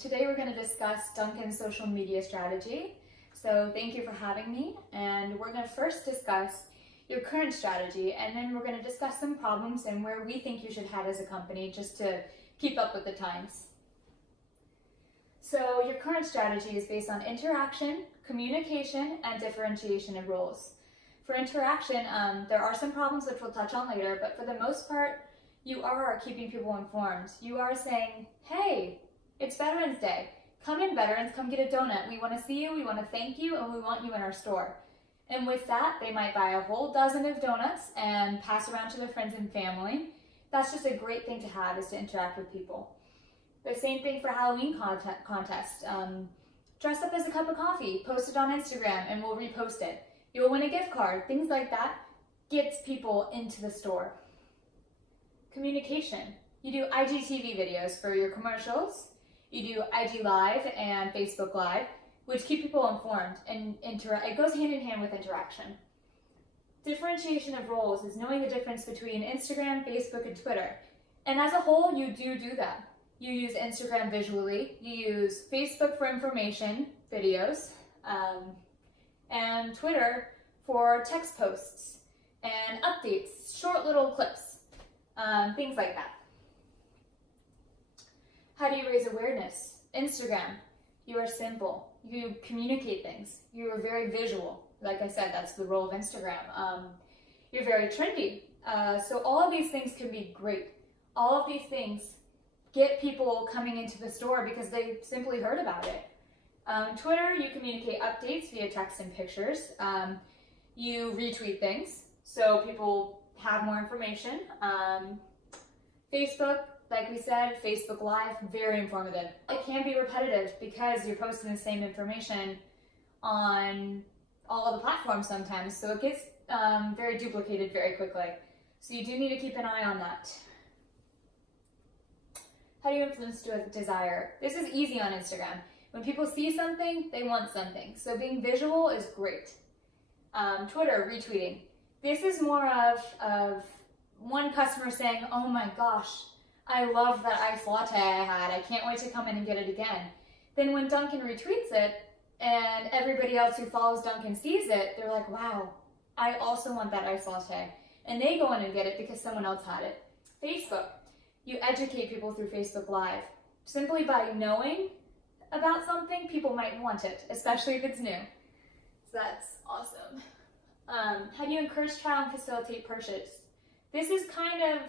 Today we're going to discuss Dunkin's social media strategy. So thank you for having me, and we're going to first discuss your current strategy, and then we're going to discuss some problems and where we think you should head as a company just to keep up with the times. So your current strategy is based on interaction, communication, and differentiation of roles. For interaction, there are some problems which we'll touch on later, but for the most part, you are keeping people informed. You are saying, hey, it's Veterans Day. Come in, veterans, come get a donut. We want to see you, we want to thank you, and we want you in our store. And with that, they might buy a whole dozen of donuts and pass around to their friends and family. That's just a great thing to have, is to interact with people. The same thing for Halloween contest. Dress up as a cup of coffee, post it on Instagram, and we'll repost it. You'll win a gift card. Things like that gets people into the store. Communication. You do IGTV videos for your commercials. You do IG Live and Facebook Live, which keep people informed, and it goes hand in hand with interaction. Differentiation of roles is knowing the difference between Instagram, Facebook, and Twitter. And as a whole, you do that. You use Instagram visually, you use Facebook for information, videos, and Twitter for text posts and updates, short little clips, things like that. How do you raise awareness? Instagram, you are simple. You communicate things. You are very visual. Like I said, that's the role of Instagram. You're very trendy. So all of these things can be great. All of these things get people coming into the store because they simply heard about it. Twitter, you communicate updates via text and pictures. You retweet things, so people have more information. Facebook, like we said, Facebook Live, very informative. It can be repetitive because you're posting the same information on all of the platforms sometimes, so it gets very duplicated very quickly. So you do need to keep an eye on that. How do you influence desire? This is easy on Instagram. When people see something, they want something. So being visual is great. Twitter, retweeting. This is more of one customer saying, oh my gosh, I love that iced latte I had. I can't wait to come in and get it again. Then when Dunkin retweets it and everybody else who follows Dunkin sees it, they're like, wow, I also want that iced latte. And they go in and get it because someone else had it. Facebook, you educate people through Facebook Live. Simply by knowing about something, people might want it, especially if it's new. So that's awesome. How do you encourage trial and facilitate purchase? This is kind of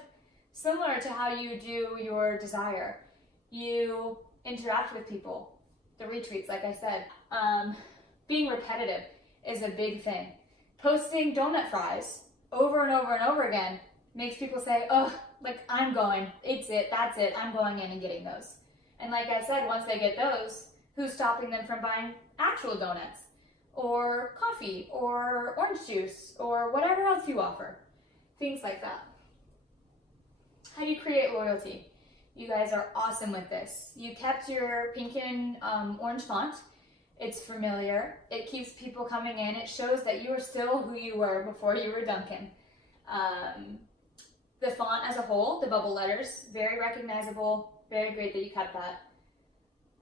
similar to how you do your desire. You interact with people. The retweets, like I said. Being repetitive is a big thing. Posting donut fries over and over and over again makes people say, oh, like I'm going, it's it, that's it, I'm going in and getting those. And like I said, once they get those, who's stopping them from buying actual donuts or coffee or orange juice or whatever else you offer? Things like that. How do you create loyalty? You guys are awesome with this. You kept your pink and orange font. It's familiar. It keeps people coming in. It shows that you are still who you were before you were Dunkin. The font as a whole, the bubble letters, very recognizable. Very great that you kept that.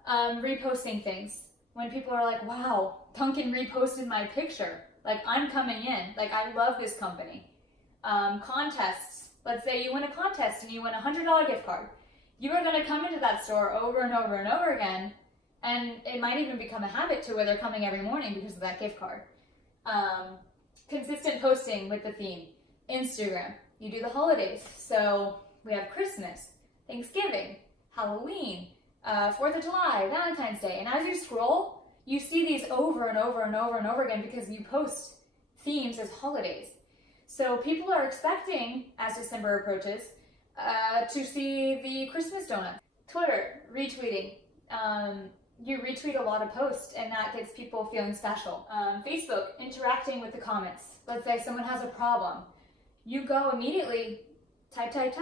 Reposting things. When people are like, wow, Dunkin reposted my picture. Like, I'm coming in. Like, I love this company. Contests. Let's say you win a contest and you win a $100 gift card. You are going to come into that store over and over and over again, and it might even become a habit to where they're coming every morning because of that gift card. Consistent posting with the theme. Instagram. You do the holidays. So we have Christmas, Thanksgiving, Halloween, 4th of July, Valentine's Day. And as you scroll, you see these over and over and over and over again because you post themes as holidays. So people are expecting, as December approaches, to see the Christmas donut. Twitter, retweeting. You retweet a lot of posts and that gets people feeling special. Facebook, interacting with the comments. Let's say someone has a problem. You go immediately, type,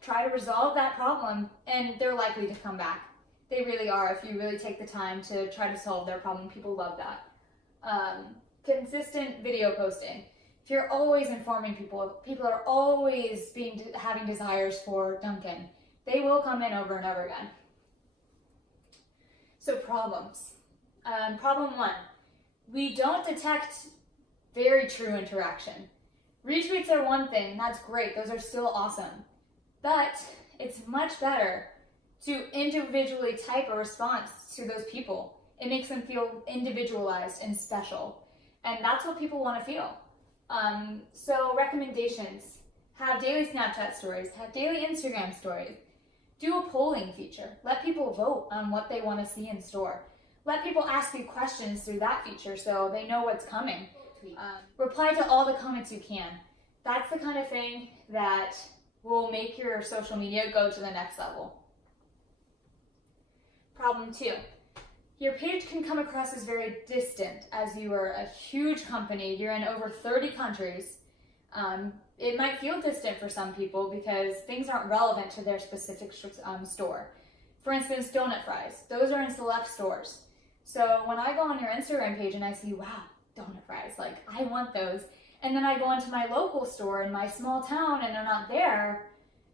try to resolve that problem, and they're likely to come back. They really are if you really take the time to try to solve their problem. People love that. Consistent video posting. If you're always informing people, people are always having desires for Dunkin. They will come in over and over again. So problems. Problem one, we don't detect very true interaction. Retweets are one thing, that's great, those are still awesome. But it's much better to individually type a response to those people. It makes them feel individualized and special. And that's what people want to feel. So recommendations, have daily Snapchat stories, have daily Instagram stories. Do a polling feature. Let people vote on what they want to see in store. Let people ask you questions through that feature so they know what's coming. Reply to all the comments you can. That's the kind of thing that will make your social media go to the next level. Problem two, your page can come across as very distant as you are a huge company. You're in over 30 countries. It might feel distant for some people because things aren't relevant to their specific store. For instance, donut fries. Those are in select stores. So when I go on your Instagram page and I see, wow, donut fries, like I want those, and then I go into my local store in my small town and they're not there,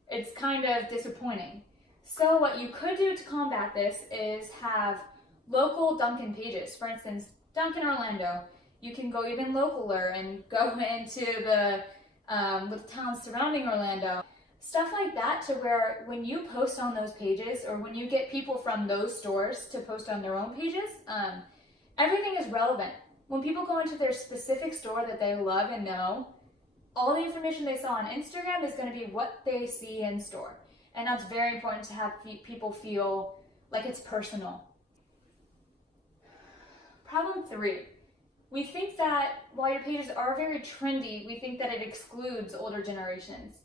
it's kind of disappointing. So what you could do to combat this is have local Dunkin pages. For instance, Dunkin Orlando. You can go even localer and go into the towns surrounding Orlando. Stuff like that, to where when you post on those pages or when you get people from those stores to post on their own pages, everything is relevant. When people go into their specific store that they love and know, all the information they saw on Instagram is going to be what they see in store. And that's very important to have people feel like it's personal. Problem three. We think that while your pages are very trendy, we think that it excludes older generations,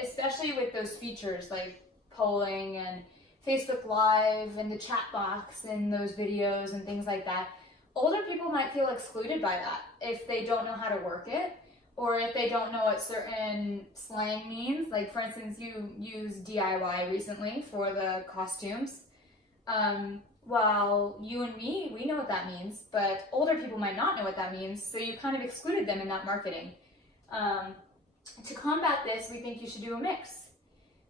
especially with those features like polling and Facebook Live and the chat box and those videos and things like that. Older people might feel excluded by that if they don't know how to work it, or if they don't know what certain slang means. Like, for instance, you used DIY recently for the costumes. Well, you and me, we know what that means, but older people might not know what that means, so you kind of excluded them in that marketing. To combat this, we think you should do a mix.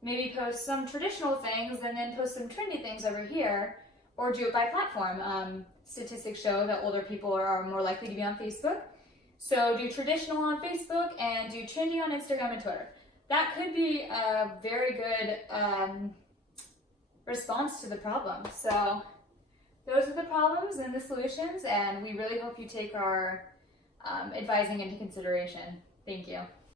Maybe post some traditional things and then post some trendy things over here, or do it by platform. Statistics show that older people are more likely to be on Facebook. So do traditional on Facebook and do trendy on Instagram and Twitter. That could be a very good response to the problem. So those are the problems and the solutions, and we really hope you take our advising into consideration. Thank you.